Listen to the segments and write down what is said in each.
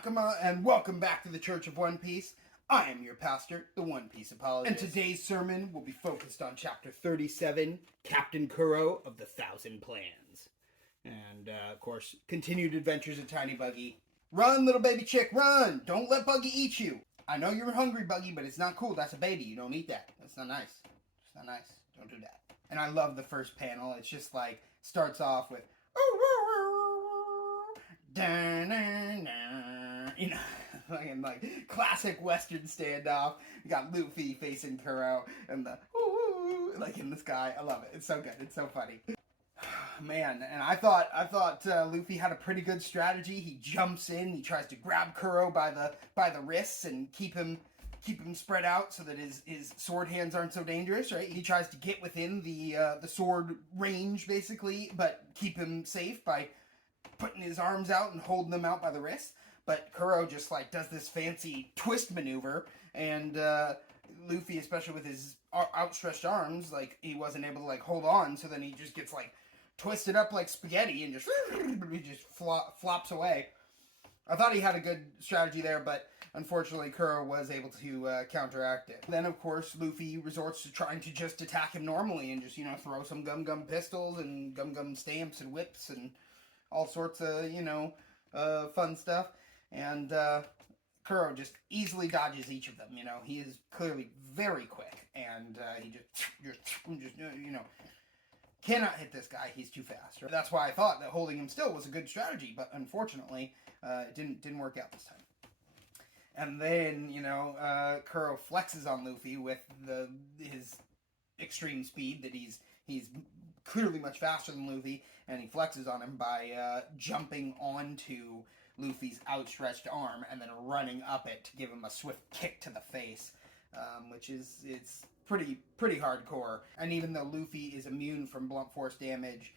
Nakama, and welcome back to the Church of One Piece. I am your pastor, the One Piece Apologist. And today's sermon will be focused on Chapter 37, Captain Kuro of the Thousand Plans. And, of course, continued adventures of Tiny Buggy. Run, little baby chick, run! Don't let Buggy eat you! I know you're hungry, Buggy, but it's not cool. That's a baby. You don't eat that. That's not nice. It's not nice. Don't do that. And I love the first panel. It's just like, starts off with, you know, fucking like classic Western standoff. You got Luffy facing Kuro and the like in the sky. I love it. It's so good. It's so funny. Man, and I thought Luffy had a pretty good strategy. He jumps in, he tries to grab Kuro by the wrists and keep him spread out so that his sword hands aren't so dangerous, right? He tries to get within the sword range basically, but keep him safe by putting his arms out and holding them out by the wrists. But Kuro just like does this fancy twist maneuver, and Luffy, especially with his outstretched arms, like he wasn't able to like hold on, so then he just gets like twisted up like spaghetti and he just flops away. I thought he had a good strategy there, but unfortunately Kuro was able to counteract it. Then of course Luffy resorts to trying to just attack him normally and just, you know, throw some gum pistols and gum stamps and whips and all sorts of, you know, fun stuff. And Kuro just easily dodges each of them. You know, he is clearly very quick, and he just you know, cannot hit this guy. He's too fast. Right? That's why I thought that holding him still was a good strategy, but unfortunately, it didn't work out this time. And then, you know, Kuro flexes on Luffy with his extreme speed that he's clearly much faster than Luffy, and he flexes on him by jumping onto Luffy's outstretched arm and then running up it to give him a swift kick to the face, which is pretty hardcore. And even though Luffy is immune from blunt force damage,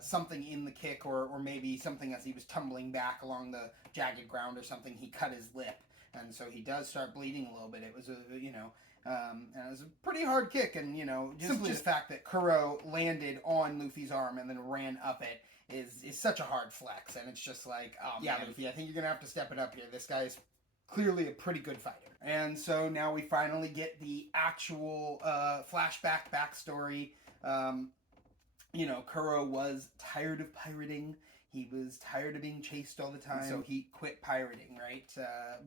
something in the kick or maybe something as he was tumbling back along the jagged ground or something, he cut his lip, and so he does start bleeding a little bit. It was and it was a pretty hard kick, and, you know, simply the fact that Kuro landed on Luffy's arm and then ran up it is such a hard flex, and it's just like, oh, yeah, man, Luffy, I think you're going to have to step it up here. This guy's clearly a pretty good fighter. And so now we finally get the actual flashback backstory. You know, Kuro was tired of pirating. He was tired of being chased all the time, so he quit pirating, right?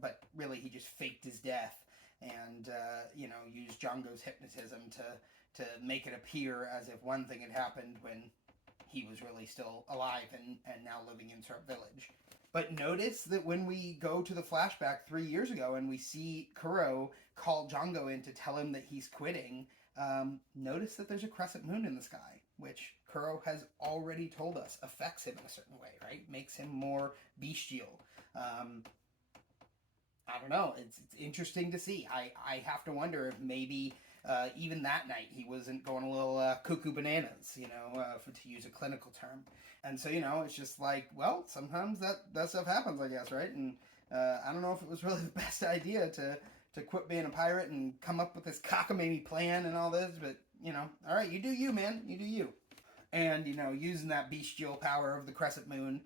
But really, he just faked his death and, you know, used Django's hypnotism to make it appear as if one thing had happened when he was really still alive and now living in Syrup Village. But notice that when we go to the flashback 3 years ago and we see Kuro call Django in to tell him that he's quitting, notice that there's a crescent moon in the sky, which Kuro has already told us affects him in a certain way, right? Makes him more bestial. I don't know. It's interesting to see. I have to wonder if maybe even that night he wasn't going a little cuckoo bananas, you know, to use a clinical term. And so, you know, it's just like, well, sometimes that stuff happens, I guess, right? And I don't know if it was really the best idea to quit being a pirate and come up with this cockamamie plan and all this, but, you know, all right, you do you, man. You do you. And, you know, using that bestial power of the crescent moon,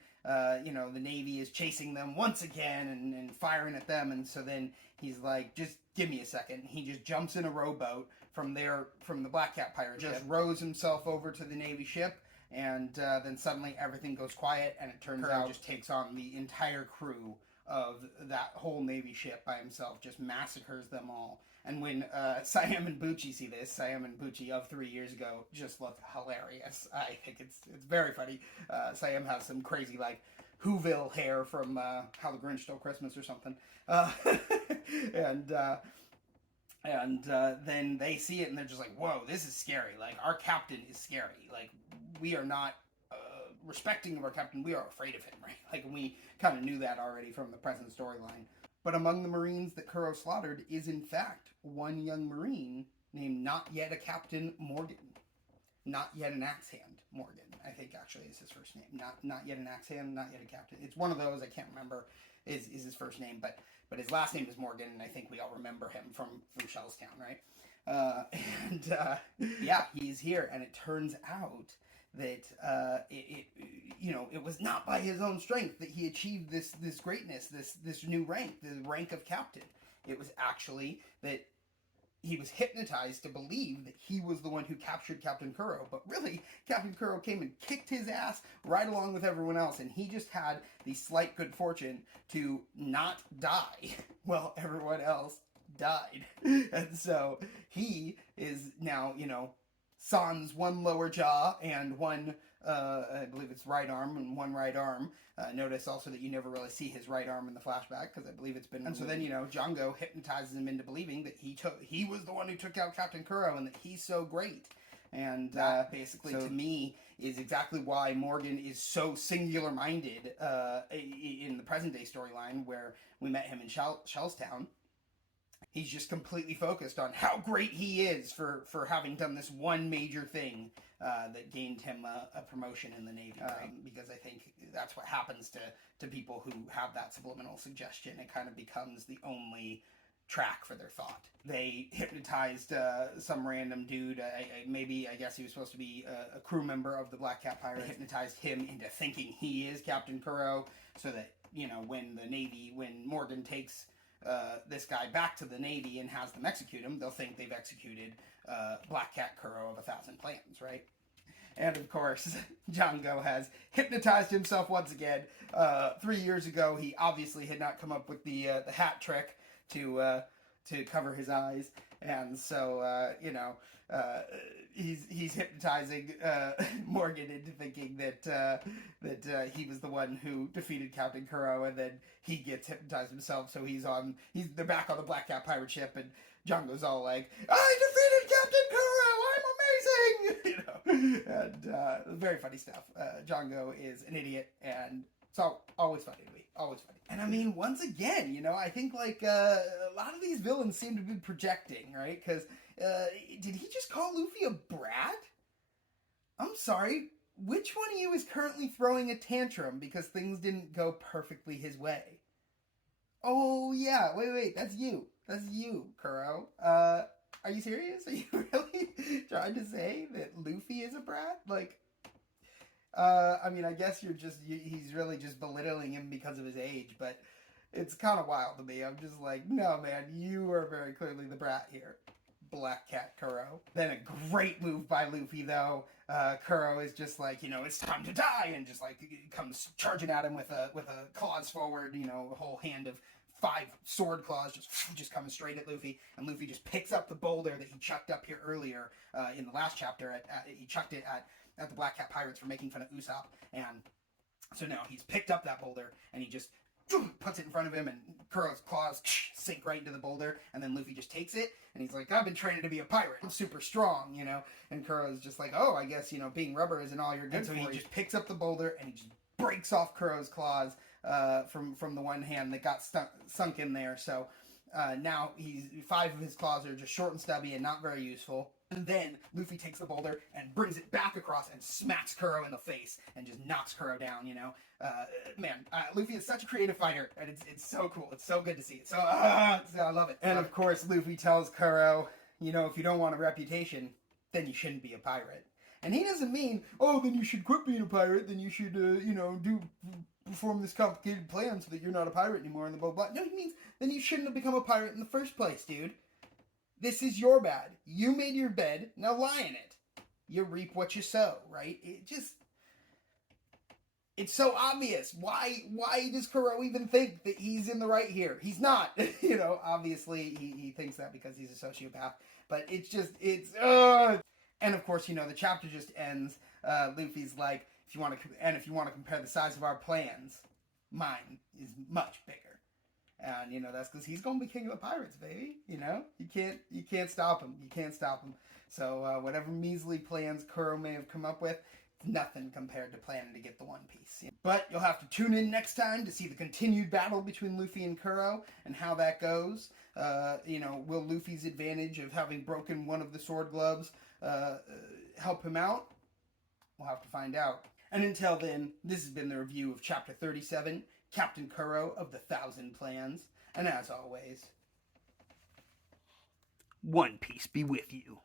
you know, the Navy is chasing them once again and firing at them. And so then he's like, just give me a second. He just jumps in a rowboat from the Black Cat pirate ship, just rows himself over to the Navy ship, and then suddenly everything goes quiet, and it turns out just takes on the entire crew of that whole Navy ship by himself, just massacres them all. And when Siam and Bucci see this, Siam and Bucci of 3 years ago just look hilarious. I think it's very funny. Siam has some crazy, like, Whoville hair from How the Grinch Stole Christmas or something. And then they see it and they're just like, whoa, this is scary. Like, our captain is scary. Like, we are not respecting of our captain. We are afraid of him, right? Like, we kind of knew that already from the present storyline. But among the Marines that Kuro slaughtered is, in fact, one young Marine named Not Yet a Captain Morgan. Not Yet an Axe Hand Morgan, I think, actually, is his first name. Not Yet an Axe Hand, Not Yet a Captain. It's one of those, I can't remember, is his first name, but his last name is Morgan, and I think we all remember him from Shellstown, right? Yeah, he's here, and it turns out that it was not by his own strength that he achieved this greatness, this new rank, the rank of captain. It was actually that he was hypnotized to believe that he was the one who captured Captain Kuro. But really, Captain Kuro came and kicked his ass right along with everyone else, and he just had the slight good fortune to not die while everyone else died. And so he is now, sans one lower jaw and one, I believe it's right arm and one right arm. Notice also that you never really see his right arm in the flashback because I believe it's been. And so then Django hypnotizes him into believing that he was the one who took out Captain Kuro and that he's so great. And that basically, to me, is exactly why Morgan is so singular-minded in the present-day storyline where we met him in Shellstown. He's just completely focused on how great he is for having done this one major thing that gained him a promotion in the Navy. Because I think that's what happens to people who have that subliminal suggestion. It kind of becomes the only track for their thought. They hypnotized some random dude. I guess he was supposed to be a crew member of the Black Cat Pirates. They hypnotized him into thinking he is Captain Kuro, so that when Morgan takes this guy back to the Navy and has them execute him, they'll think they've executed Black Cat Kuro of 1,000 Plans, right? And of course, Django has hypnotized himself once again. 3 years ago, he obviously had not come up with the hat trick to cover his eyes, and so he's hypnotizing Morgan into thinking that he was the one who defeated Captain Kuro, and then he gets hypnotized himself. So they're back on the Black Cat pirate ship, and Django's all like, "I defeated Captain Kuro! I'm amazing!" And very funny stuff. Django is an idiot, and so always funny to me. Always funny. And I mean, once again, I think a lot of these villains seem to be projecting, right? Because did he just call Luffy a brat? I'm sorry. Which one of you is currently throwing a tantrum because things didn't go perfectly his way? Oh, yeah. Wait. That's you. That's you, Kuro. Are you serious? Are you really trying to say that Luffy is a brat? I mean, I guess he's really just belittling him because of his age, but it's kind of wild to me. I'm just like, no, man, you are very clearly the brat here, Black Cat Kuro. Then a great move by Luffy, though. Kuro is just like, it's time to die, and just comes charging at him with a claws forward, a whole hand of 5 sword claws just coming straight at Luffy, and Luffy just picks up the boulder that he chucked up here earlier in the last chapter. He chucked it at the Black Cat Pirates for making fun of Usopp, and so now he's picked up that boulder, and he just puts it in front of him, and Kuro's claws sink right into the boulder, and then Luffy just takes it, and he's like, "I've been trained to be a pirate. I'm super strong," and Kuro's just like, "Oh, I guess, being rubber isn't all you're good for." So he just picks up the boulder, and he just breaks off Kuro's claws from the one hand that got sunk in there, so now 5 of his claws are just short and stubby and not very useful. And then Luffy takes the boulder and brings it back across and smacks Kuro in the face and just knocks Kuro down, Luffy is such a creative fighter, and it's so cool. It's so good to see it. So, I love it. And of course, Luffy tells Kuro, if you don't want a reputation, then you shouldn't be a pirate. And he doesn't mean, oh, then you should quit being a pirate, then you should, perform this complicated plan so that you're not a pirate anymore, and blah, blah, blah. No, he means, then you shouldn't have become a pirate in the first place, dude. This is your bad. You made your bed, now lie in it. You reap what you sow, right? It's so obvious. Why does Kuro even think that he's in the right here? He's not. Obviously he thinks that because he's a sociopath. But and of course, the chapter just ends. Luffy's like, if you want to compare the size of our plans, mine is much bigger. And, that's because he's going to be king of the pirates, baby. You can't stop him. You can't stop him. So, whatever measly plans Kuro may have come up with, it's nothing compared to planning to get the One Piece. But you'll have to tune in next time to see the continued battle between Luffy and Kuro and how that goes. Will Luffy's advantage of having broken one of the sword gloves help him out? We'll have to find out. And until then, this has been the review of Chapter 37, Captain Kuro of the 1,000 Plans. And as always, One Piece be with you.